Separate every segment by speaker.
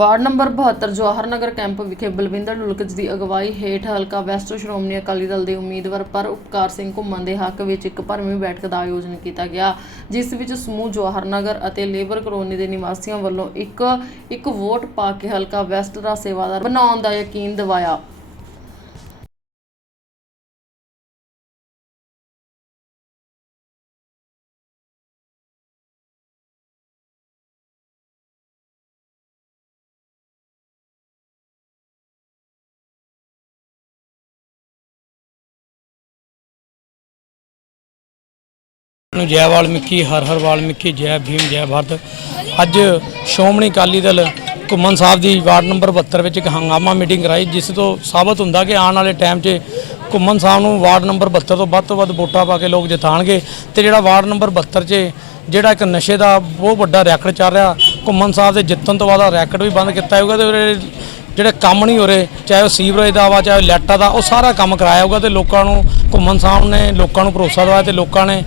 Speaker 1: Ward number 72 ਜਵਾਹਰਨਗਰ camp ਵਿਖੇ ਬਲਵਿੰਦਰ ਡੁਲਕਜ ਦੀ ਅਗਵਾਈ ਹੇਠ ਹਲਕਾ ਵੈਸਟ ਸ਼੍ਰੋਮਣੀ ਅਕਾਲੀ ਦਲ ਦੇ ਉਮੀਦਵਾਰ ਪਰ ਉਪਕਾਰ ਸਿੰਘ ਘੁੰਮਣ ਦੇ ਹੱਕ ਵਿੱਚ ਇੱਕ ਭਰਵੀਂ ਬੈਠਕ ਦਾ ਆਯੋਜਨ ਕੀਤਾ ਗਿਆ, ਜਿਸ ਵਿੱਚ ਸਮੂਹ ਜਵਾਹਰਨਗਰ ਅਤੇ ਲੇਬਰ ਕਲੋਨੀ ਦੇ ਨਿਵਾਸੀਆਂ ਵੱਲੋਂ ਇੱਕ ਇੱਕ ਵੋਟ ਪਾ ਕੇ ਹਲਕਾ ਵੈਸਟ ਦਾ ਸੇਵਾਦਾਰ ਬਣਾਉਣ ਦਾ ਯਕੀਨ ਦਿਵਾਇਆ।
Speaker 2: ਨੂੰ ਜੈ ਵਾਲਮੀਕੀ, ਹਰ ਹਰ ਵਾਲਮੀਕੀ, ਜੈ ਭੀਮ, ਜੈ ਭਾਰਤ। ਅੱਜ ਸ਼੍ਰੋਮਣੀ ਅਕਾਲੀ ਦਲ ਘੁੰਮਣ ਸਾਹਿਬ ਦੀ ਵਾਰਡ ਨੰਬਰ 72 ਵਿੱਚ ਇੱਕ ਹੰਗਾਮਾ ਮੀਟਿੰਗ ਕਰਾਈ, ਜਿਸ ਤੋਂ ਸਾਬਤ ਹੁੰਦਾ ਕਿ ਆਉਣ ਵਾਲੇ ਟਾਈਮ 'ਚ ਘੁੰਮਣ ਸਾਹਿਬ ਨੂੰ ਵਾਰਡ ਨੰਬਰ 72 ਤੋਂ ਵੱਧ ਤੋਂ ਵੱਧ ਵੋਟਾਂ ਪਾ ਕੇ ਲੋਕ ਜਿਤਾਣਗੇ। ਤੇ ਜਿਹੜਾ ਵਾਰਡ ਨੰਬਰ 72 'ਚ ਜਿਹੜਾ ਇੱਕ ਨਸ਼ੇ ਦਾ ਬਹੁਤ ਵੱਡਾ ਰੈਕਟ ਚੱਲ ਰਿਹਾ, ਘੁੰਮਣ ਸਾਹਿਬ ਦੇ ਜਿੱਤਣ ਤੋਂ ਬਾਅਦ ਰੈਕਟ ਵੀ ਬੰਦ ਕੀਤਾ ਜਾਊਗਾ ਤੇ ਜਿਹੜੇ ਕੰਮ ਨਹੀਂ ਹੋ ਰਹੇ, ਚਾਹੇ ਉਹ ਸੀਵਰੇਜ ਦਾ ਵਾ, ਚਾਹੇ ਉਹ ਲਾਈਟਾਂ ਦਾ, ਉਹ ਸਾਰਾ ਕੰਮ ਕਰਾਇਆ ਹੋਊਗਾ ਤੇ ਲੋਕਾਂ ਨੂੰ ਘੁੰਮਣ ਸਾਹਿਬ ਨੇ ਲੋਕਾਂ ਨੂੰ ਭਰੋਸਾ ਦਵਾਇਆ ਤੇ ਲੋਕਾਂ ਨੇ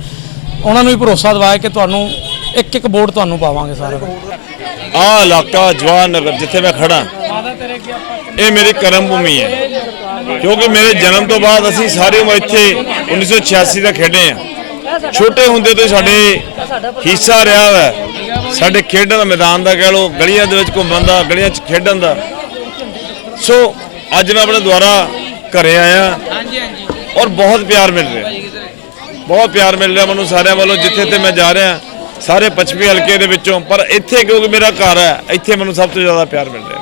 Speaker 2: ਉਹਨਾਂ ਨੂੰ ਵੀ ਭਰੋਸਾ ਦਿਵਾਇਆ ਕਿ ਤੁਹਾਨੂੰ ਇੱਕ ਇੱਕ ਵੋਟ ਤੁਹਾਨੂੰ ਪਾਵਾਂਗੇ ਸਾਰਾ।
Speaker 3: ਆ ਇਲਾਕਾ ਜਵਾਹਰ ਨਗਰ ਜਿੱਥੇ ਮੈਂ ਖੜਾ ਇਹ ਮੇਰੀ ਕਰਮ ਭੂਮੀ ਹੈ। ਕਿਉਂਕਿ ਮੇਰੇ ਜਨਮ ਤੋਂ ਬਾਅਦ ਅਸੀਂ ਸਾਰੀ ਉਮਰ ਇੱਥੇ 1986 ਦਾ ਖੇਡੇ ਆ ਛੋਟੇ ਹੁੰਦੇ ਤੋਂ ਸਾਡੇ ਹਿੱਸਾ ਰਿਹਾ ਹੈ ਸਾਡੇ ਖੇਡਣ ਦਾ ਮੈਦਾਨ ਦਾ ਕਹਿ ਲਓ ਗਲੀਆਂ ਦੇ ਵਿੱਚ ਘੁੰਮਣ ਦਾ ਗਲੀਆਂ 'ਚ ਖੇਡਣ ਦਾ। ਸੋ ਅੱਜ ਮੈਂ ਆਪਣੇ ਦੁਆਰਾ ਘਰੇ ਆਇਆ। ਹਾਂਜੀ ਹਾਂਜੀ। ਔਰ ਬਹੁਤ ਪਿਆਰ ਮਿਲ ਰਿਹਾ। ਬਹੁਤ ਪਿਆਰ ਮਿਲ ਰਿਹਾ ਮੈਨੂੰ ਸਾਰਿਆਂ ਵੱਲੋਂ ਜਿੱਥੇ ਤੇ ਮੈਂ ਜਾ ਰਿਹਾ ਸਾਰੇ ਪੱਛਮੀ ਹਲਕੇ ਦੇ ਵਿੱਚੋਂ। ਪਰ ਇੱਥੇ ਕਿਉਂਕਿ ਮੇਰਾ ਘਰ ਹੈ ਇੱਥੇ ਮੈਨੂੰ ਸਭ ਤੋਂ ਜ਼ਿਆਦਾ ਪਿਆਰ ਮਿਲ ਰਿਹਾ।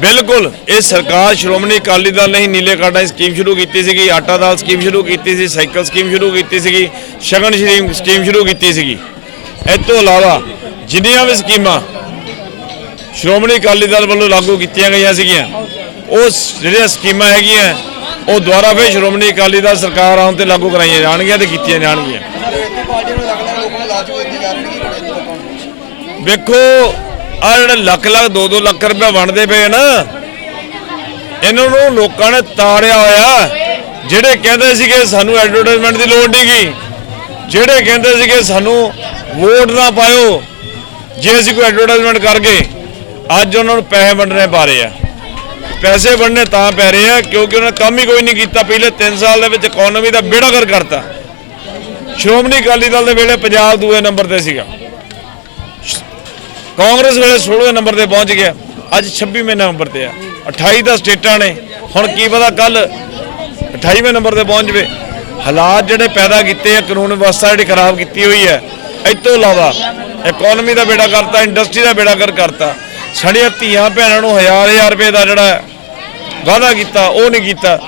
Speaker 3: ਬਿਲਕੁਲ ਇਹ ਸਰਕਾਰ ਸ਼੍ਰੋਮਣੀ ਅਕਾਲੀ ਦਲ ਨੇ ਹੀ ਨੀਲੇ ਕਾਰਡਾਂ ਦੀ ਸਕੀਮ ਸ਼ੁਰੂ ਕੀਤੀ ਸੀਗੀ ਆਟਾ ਦਾਲ ਸਕੀਮ ਸ਼ੁਰੂ ਕੀਤੀ ਸੀ ਸਾਈਕਲ ਸਕੀਮ ਸ਼ੁਰੂ ਕੀਤੀ ਸੀਗੀ ਸ਼ਗਨ ਸ਼ਰੀਮ ਸਕੀਮ ਸ਼ੁਰੂ ਕੀਤੀ ਸੀਗੀ। ਇਹ ਤੋਂ ਇਲਾਵਾ ਜਿੰਨੀਆਂ ਵੀ ਸਕੀਮਾਂ ਸ਼੍ਰੋਮਣੀ ਅਕਾਲੀ ਦਲ ਵੱਲੋਂ ਲਾਗੂ ਕੀਤੀਆਂ ਗਈਆਂ ਸੀਗੀਆਂ। ਉਹ ਜਿਹੜੀਆਂ ਸਕੀਮਾਂ ਹੈਗੀਆਂ, ਉਹ ਦੁਆਰਾ ਫਿਰ ਸ਼੍ਰੋਮਣੀ ਅਕਾਲੀ ਦਲ ਸਰਕਾਰ ਆਉਣ ਤੇ ਲਾਗੂ ਕਰਾਈਆਂ ਜਾਣਗੀਆਂ ਤੇ ਕੀਤੀਆਂ ਜਾਣਗੀਆਂ। ਵੇਖੋ ਆ ਜਿਹੜੇ ਲੱਖ ਲੱਖ 2-2 ਲੱਖ ਰੁਪਏ ਵੰਡਦੇ ਪਏ ਨਾ, ਇਹਨਾਂ ਨੂੰ ਲੋਕਾਂ ਨੇ ਤਾੜਿਆ ਹੋਇਆ। ਜਿਹੜੇ ਕਹਿੰਦੇ ਸੀਗੇ ਸਾਨੂੰ ਐਡਵਰਟਾਈਜ਼ਮੈਂਟ ਦੀ ਲੋੜ ਨਹੀਂਗੀ ਜਿਹੜੇ ਕਹਿੰਦੇ ਸੀਗੇ ਸਾਨੂੰ ਵੋਟ ਨਾ ਪਾਇਓ, ਜੇ ਅਸੀਂ ਕੋਈ ਐਡਵਰਟਾਈਜ਼ਮੈਂਟ ਕਰ ਗਏ ਅੱਜ ਉਹਨਾਂ ਨੂੰ ਪੈਸੇ ਵੰਡਣੇ ਪਾ ਰਹੇ ਆ। ਪੈਸੇ ਵੰਡਣੇ ਤਾਂ ਪੈ ਰਹੇ ਆ, ਕਿਉਂਕਿ ਉਹਨਾਂ ਨੇ ਕੰਮ ਹੀ ਕੋਈ ਨਹੀਂ ਕੀਤਾ ਪਿਛਲੇ 3 ਸਾਲ ਦੇ ਵਿੱਚ ਇਕਨੋਮੀ ਦਾ ਬੇੜਾ ਕਰ ਕਰਤਾ। ਸ਼੍ਰੋਮਣੀ ਅਕਾਲੀ ਦਲ ਦੇ ਵੇਲੇ ਪੰਜਾਬ ਦੂਏ ਨੰਬਰ ਤੇ ਸੀਗਾ। ਕਾਂਗਰਸ ਵੇਲੇ 16ਵੇਂ ਨੰਬਰ ਤੇ ਪਹੁੰਚ ਗਿਆ, ਅੱਜ 26ਵੇਂ ਨੰਬਰ ਤੇ ਆ। 28 ਦਾ ਸਟੇਟਾਂ ਨੇ, ਹੁਣ ਕੀ ਪਤਾ ਕੱਲ 28ਵੇਂ ਨੰਬਰ ਤੇ ਪਹੁੰਚ ਜਵੇ। ਹਾਲਾਤ ਜਿਹੜੇ ਪੈਦਾ ਕੀਤੇ ਆ, ਕਾਨੂੰਨ ਵਿਵਸਥਾ ਜਿਹੜੀ ਖਰਾਬ ਕੀਤੀ ਹੋਈ ਹੈ ਇਹ ਤੋਂ ਇਲਾਵਾ ਇਕਨੋਮੀ ਦਾ ਬੇੜਾ ਕਰਤਾ ਇੰਡਸਟਰੀ ਦਾ ਬੇੜਾ ਕਰ ਕਰਤਾ। ਸਾਡੀਆਂ ਧੀਆਂ ਭੈਣਾਂ ਨੂੰ ਹਜ਼ਾਰ ਹਜ਼ਾਰ ਰੁਪਏ ਦਾ ਜਿਹੜਾ ਵਾਅਦਾ ਕੀਤਾ, ਉਹ ਨਹੀਂ ਕੀਤਾ।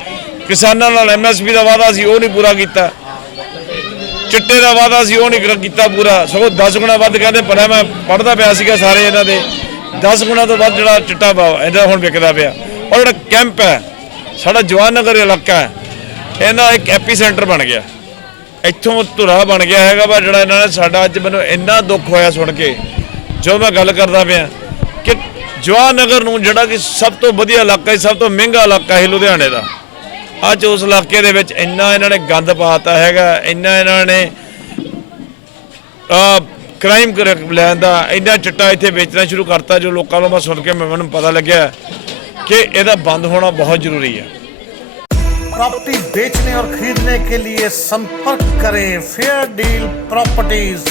Speaker 3: ਕਿਸਾਨਾਂ ਨਾਲ ਐਮਐਸਪੀ ਦਾ ਵਾਅਦਾ ਸੀ, ਉਹ ਨਹੀਂ ਪੂਰਾ ਕੀਤਾ। ਚਿੱਟੇ ਦਾ ਵਾਅਦਾ ਸੀ, ਉਹ ਨਹੀਂ ਕੀਤਾ ਪੂਰਾ। ਸਗੋਂ 10 ਗੁਣਾ ਵੱਧ ਕਹਿੰਦੇ ਪਰ ਮੈਂ ਪੜਦਾ ਪਿਆ ਸੀਗਾ ਸਾਰੇ ਇਹਨਾਂ ਦੇ। 10 ਗੁਣਾ ਤੋਂ ਵੱਧ ਜਿਹੜਾ ਚਿੱਟਾ ਵਾ, ਇਹਦਾ ਹੁਣ ਵਿਕਦਾ ਪਿਆ। ਔਰ ਜਿਹੜਾ ਕੈਂਪ ਹੈ, ਸਾਡਾ ਜਵਾਨ ਨਗਰ ਇਲਾਕਾ ਹੈ ਇਹਦਾ ਇੱਕ ਐਪੀ ਸੈਂਟਰ ਬਣ ਗਿਆ। ਇੱਥੋਂ ਧੁਰਾ ਬਣ ਗਿਆ ਹੈਗਾ ਵਾ ਜਿਹੜਾ ਇਹਨਾਂ ਨੇ ਸਾਡਾ ਅੱਜ ਮੈਨੂੰ ਇੰਨਾ ਦੁੱਖ ਹੋਇਆ ਸੁਣ ਕੇ ਜੋ ਮੈਂ ਗੱਲ ਕਰਦਾ ਪਿਆ। ਕਿ ਜਵਾਨ ਨਗਰ ਨੂੰ ਜਿਹੜਾ ਕਿ ਸਭ ਤੋਂ ਵਧੀਆ ਇਲਾਕਾ ਹੈ ਸਭ ਤੋਂ ਮਹਿੰਗਾ ਇਲਾਕਾ ਹੈ ਲੁਧਿਆਣੇ ਦਾ ਅੱਜ ਉਸ ਇਲਾਕੇ ਦੇ ਵਿੱਚ ਇੰਨਾ ਇਹਨਾਂ ਨੇ ਗੰਦ ਪਾਤਾ ਹੈਗਾ ਇੰਨਾ ਇਹਨਾਂ ਨੇ ਆ ਕ੍ਰਾਈਮ ਲੈਣ ਦਾ ਇੰਨਾ ਚਿੱਟਾ ਇੱਥੇ ਵੇਚਣਾ ਸ਼ੁਰੂ ਕਰਤਾ ਜੋ ਲੋਕਾਂ ਨੂੰ ਮੈਂ ਸੁਣ ਕੇ ਮੈਨੂੰ ਪਤਾ ਲੱਗਿਆ ਕਿ ਇਹਦਾ ਬੰਦ ਹੋਣਾ ਬਹੁਤ ਜ਼ਰੂਰੀ ਹੈ
Speaker 4: प्रॉपर्टी बेचने और खरीदने के लिए संपर्क करें फेयर डील प्रॉपर्टीज